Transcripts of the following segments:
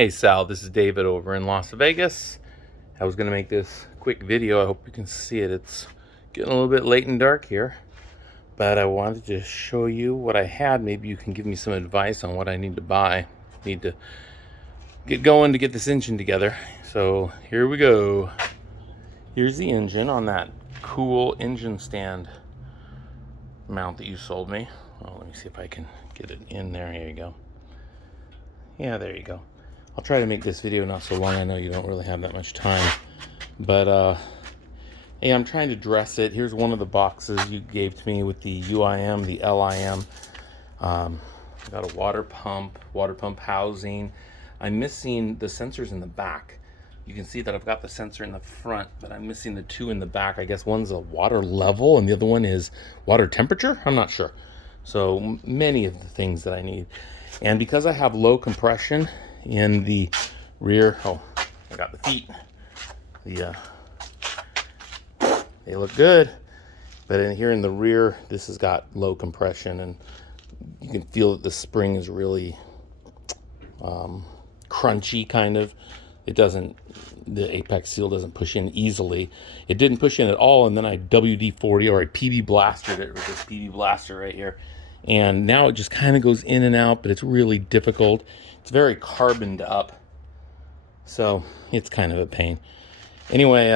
Hey Sal, this is David over in Las Vegas. I was going to make this quick video. I hope you can see it. It's getting a little bit late and dark here, but I wanted to show you what I had. Maybe you can give me some advice on what I need to buy. Need to get going to get this engine together. So here we go. Here's the engine on that cool engine stand mount that you sold me. Oh, let me see if I can get it in there. Here you go. Yeah, there you go. I'll try to make this video not so long. I know you don't really have that much time, but hey, I'm trying to dress it. Here's one of the boxes you gave to me with the UIM, the LIM. Got a water pump housing. I'm missing the sensors in the back. You can see that I've got the sensor in the front, but I'm missing the two in the back. I guess one's a water level and the other one is water temperature. I'm not sure. So many of the things that I need. And because I have low compression in the rear, I got the feet. They look good, but in here in the rear, this has got low compression, and you can feel that the spring is really crunchy, kind of. The apex seal doesn't push in easily. It didn't push in at all, and then I WD-40 or I PB blastered it with this PB blaster right here. And now it just kind of goes in and out, but it's really difficult. It's very carboned up, so it's kind of a pain. Anyway,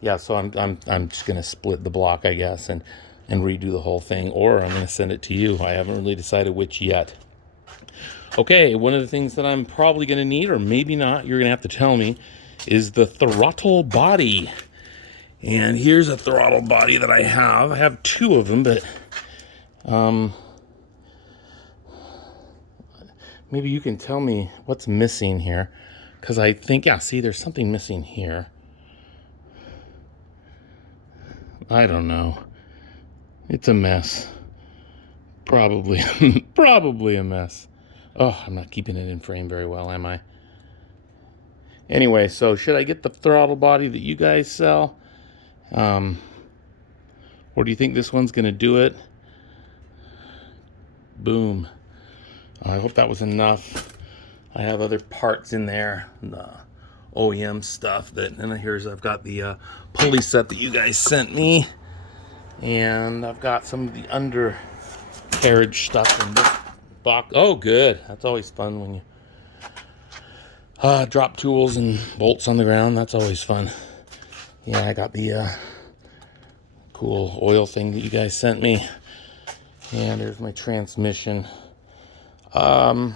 yeah. So I'm just gonna split the block, I guess, and redo the whole thing, or I'm gonna send it to you. I haven't really decided which yet. Okay, one of the things that I'm probably gonna need, or maybe not, you're gonna have to tell me, is the throttle body. And here's a throttle body that I have. I have two of them, but maybe you can tell me what's missing here. Because I think, yeah, see, there's something missing here. I don't know. It's a mess. Probably, probably a mess. Oh, I'm not keeping it in frame very well, am I? Anyway, so should I get the throttle body that you guys sell? Or do you think this one's gonna do it? Boom. I hope that was enough. I have other parts in there, the OEM stuff and here's, I've got the pulley set that you guys sent me, and I've got some of the undercarriage stuff in this box. Oh, good. That's always fun when you drop tools and bolts on the ground. That's always fun. Yeah, I got the cool oil thing that you guys sent me. And there's my transmission. Yeah,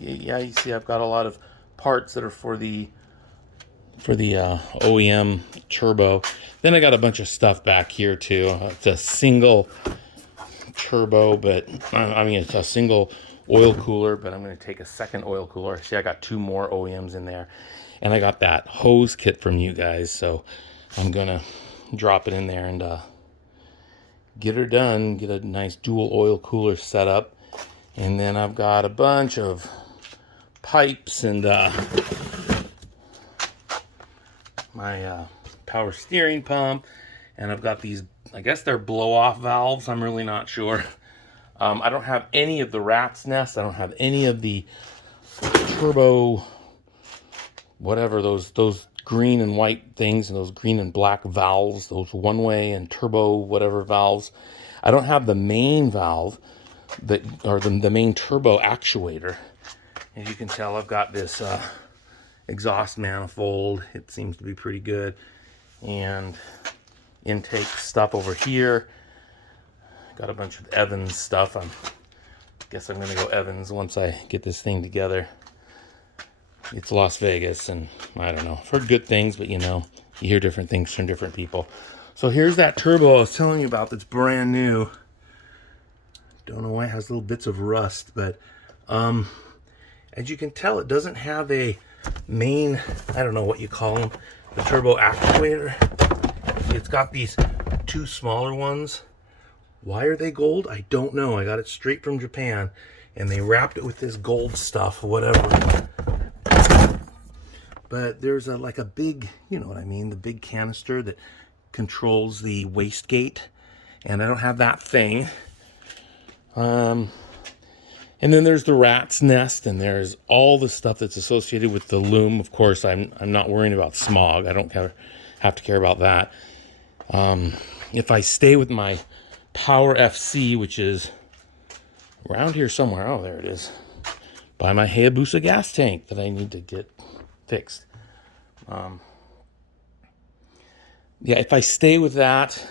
you see I've got a lot of parts that are for the OEM turbo. Then I got a bunch of stuff back here too. It's a single turbo, but I mean it's a single oil cooler, but I'm going to take a second oil cooler. See, I got two more OEMs in there, and I got that hose kit from you guys, so I'm gonna drop it in there and get her done, get a nice dual oil cooler set up. And then I've got a bunch of pipes and my power steering pump, and I've got these, I guess they're blow-off valves. I'm really not sure. I don't have any of the rat's nest. I don't have any of the turbo, whatever, those green and white things, and those green and black valves, those one-way and turbo whatever valves. I don't have the main valve, or the main turbo actuator. As you can tell, I've got this exhaust manifold. It seems to be pretty good. And intake stuff over here. Got a bunch of Evans stuff. I guess I'm going to go Evans once I get this thing together. It's Las Vegas, and I don't know. I've heard good things, but you know, you hear different things from different people. So here's that turbo I was telling you about that's brand new. Don't know why it has little bits of rust, but as you can tell, it doesn't have a main, I don't know what you call them, the turbo actuator. It's got these two smaller ones. Why are they gold? I don't know. I got it straight from Japan, and they wrapped it with this gold stuff, whatever. But there's like a big, you know what I mean, the big canister that controls the wastegate, and I don't have that thing. And then there's the rat's nest, and there's all the stuff that's associated with the loom. Of course, I'm not worrying about smog. I don't have to care about that. If I stay with my Power FC, which is around here somewhere. Oh, there it is. By my Hayabusa gas tank that I need to get fixed. Yeah, if I stay with that,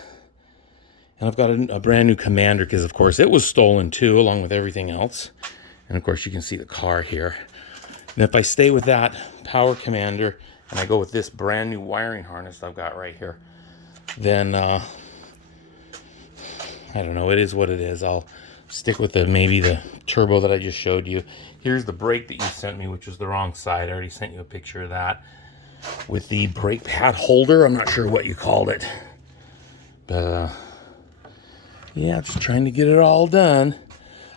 and I've got a brand new Commander, because of course it was stolen too, along with everything else. And of course you can see the car here. And if I stay with that Power Commander, and I go with this brand new wiring harness I've got right here, then I don't know, it is what it is. I'll stick with maybe the turbo that I just showed you. Here's the brake that you sent me, which was the wrong side. I already sent you a picture of that. With the brake pad holder, I'm not sure what you called it. But yeah, just trying to get it all done.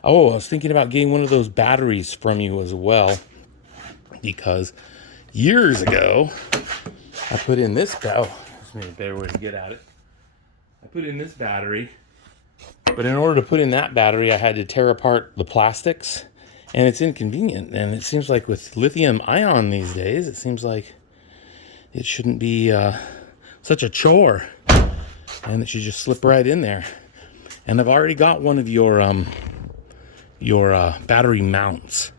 Oh, I was thinking about getting one of those batteries from you as well. Because years ago, I put in this, oh, just need a better way to get at it. I put in this battery, but in order to put in that battery, I had to tear apart the plastics, and it's inconvenient. And it seems like with lithium ion these days, it seems like it shouldn't be such a chore, and it should just slip right in there. And I've already got one of your battery mounts.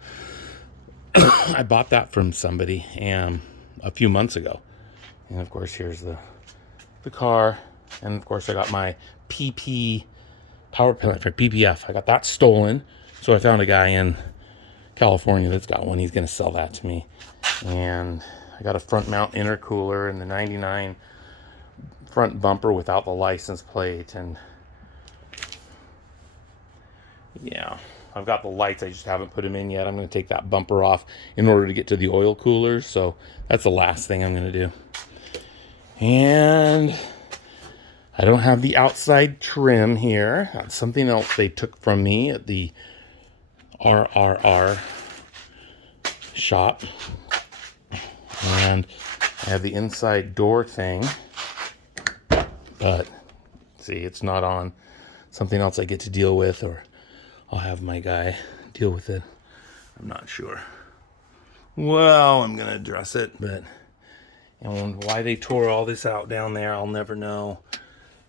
I bought that from somebody a few months ago. And of course, here's the car. And of course, I got my PP power plant for PPF. I got that stolen. So I found a guy in California that's got one. He's going to sell that to me. And I got a front mount intercooler and the 99 front bumper without the license plate. And yeah, I've got the lights. I just haven't put them in yet. I'm going to take that bumper off in order to get to the oil coolers. So that's the last thing I'm going to do. And I don't have the outside trim here. That's something else they took from me at the RRR shop. And I have the inside door thing. But see, it's not on. Something else I get to deal with, or I'll have my guy deal with it. I'm not sure. Well, I'm going to address it, but and why they tore all this out down there, I'll never know.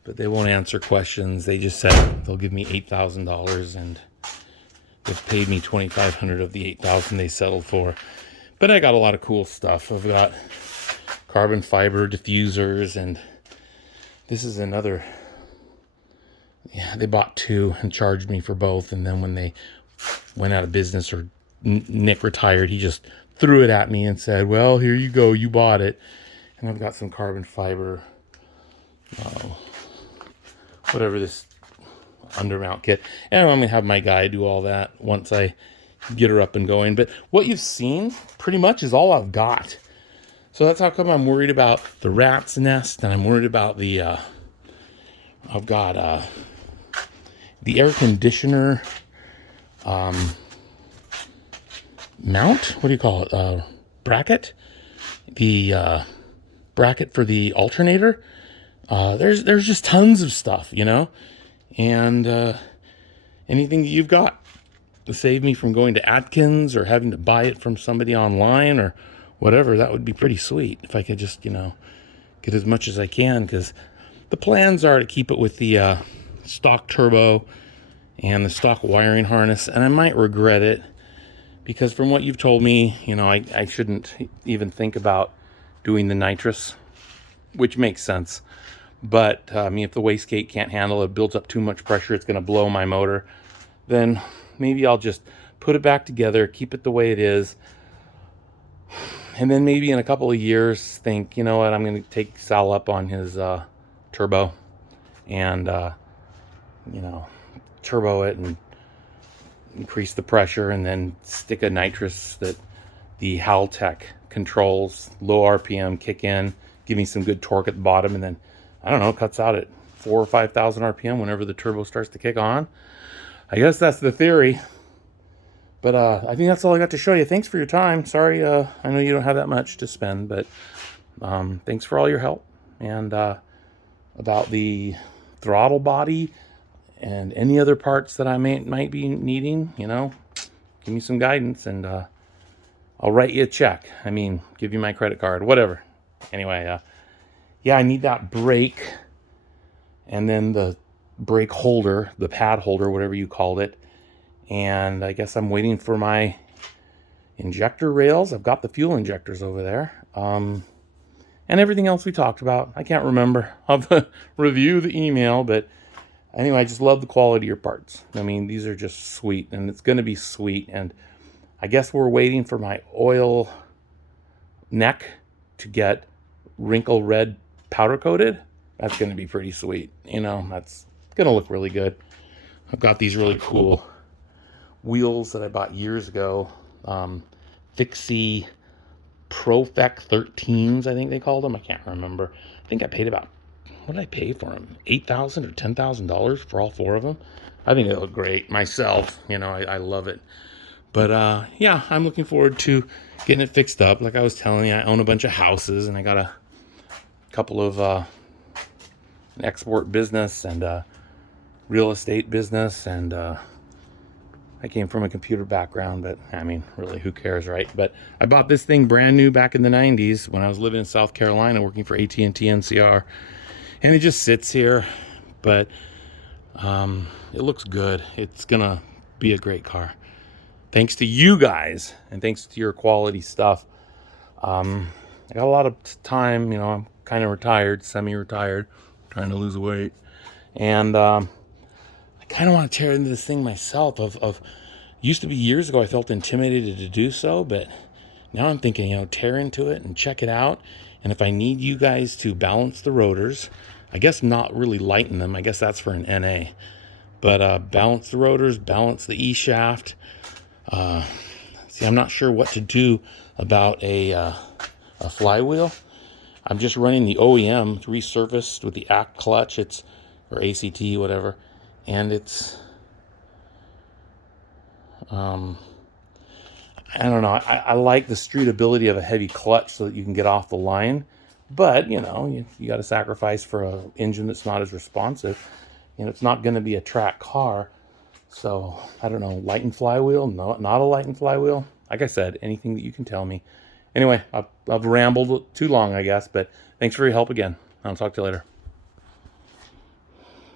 But they won't answer questions. They just said they'll give me $8,000, and they've paid me $2,500 of the $8,000 they settled for. But I got a lot of cool stuff. I've got carbon fiber diffusers, and this is another. Yeah, they bought two and charged me for both. And then when they went out of business, or Nick retired, he just threw it at me and said, well, here you go, you bought it. And I've got some carbon fiber, whatever this undermount kit. And I'm going to have my guy do all that once I get her up and going. But what you've seen pretty much is all I've got. So that's how come I'm worried about the rat's nest, and I'm worried about the, I've got the air conditioner mount. What do you call it? Bracket. The bracket for the alternator. There's just tons of stuff, you know, and anything that you've got to save me from going to Atkins or having to buy it from somebody online or whatever, that would be pretty sweet if I could just, you know, get as much as I can, because the plans are to keep it with the stock turbo and the stock wiring harness, and I might regret it, because from what you've told me, you know, I shouldn't even think about doing the nitrous, which makes sense. But I mean, if the wastegate can't handle it, builds up too much pressure, it's going to blow my motor, then maybe I'll just put it back together, keep it the way it is, and then maybe in a couple of years think, you know what, I'm going to take Sal up on his turbo and, you know, turbo it and increase the pressure, and then stick a nitrous that the Haltech controls, low RPM, kick in, give me some good torque at the bottom, and then, I don't know, cuts out at 4,000 or 5,000 RPM whenever the turbo starts to kick on. I guess that's the theory. But I think that's all I got to show you. Thanks for your time. Sorry, I know you don't have that much to spend, but thanks for all your help. And about the throttle body and any other parts that I might be needing, you know, give me some guidance, and I'll write you a check. I mean, give you my credit card, whatever. Anyway, yeah, I need that brake, and then the brake holder, the pad holder, whatever you called it. And I guess I'm waiting for my injector rails. I've got the fuel injectors over there. And everything else we talked about. I can't remember. I'll review the email, but anyway, I just love the quality of your parts. I mean, these are just sweet, and it's going to be sweet. And I guess we're waiting for my oil neck to get wrinkle red powder coated. That's going to be pretty sweet. You know, that's going to look really good. I've got these really cool wheels that I bought years ago. Fixie Profec 13s, I think they called them. I can't remember. I think I paid about, what did I pay for them? $8,000 or $10,000 for all four of them. I think they look great myself. You know, I love it. But yeah, I'm looking forward to getting it fixed up. Like I was telling you, I own a bunch of houses, and I got a couple of an export business and a real estate business, and I came from a computer background, but I mean, really, who cares, right? But I bought this thing brand new back in the 90s when I was living in South Carolina working for AT&T NCR, and it just sits here, but it looks good. It's gonna be a great car. Thanks to you guys, and thanks to your quality stuff. I got a lot of time, you know, I'm kind of retired, semi-retired, trying to lose weight, and I kind of want to tear into this thing myself. Used to be years ago I felt intimidated to do so, but now I'm thinking, you know, tear into it and check it out. And if I need you guys to balance the rotors, I guess not really lighten them, I guess that's for an NA, but balance the rotors, balance the E-shaft. See, I'm not sure what to do about a flywheel. I'm just running the OEM resurfaced with the ACT clutch, or ACT, whatever, and it's I don't know. I like the streetability of a heavy clutch so that you can get off the line, but you know, you got to sacrifice for an engine that's not as responsive. You know, it's not going to be a track car, so I don't know. Light and flywheel? No, not a light and flywheel. Like I said, anything that you can tell me. Anyway, I've rambled too long, I guess, but thanks for your help again. I'll talk to you later.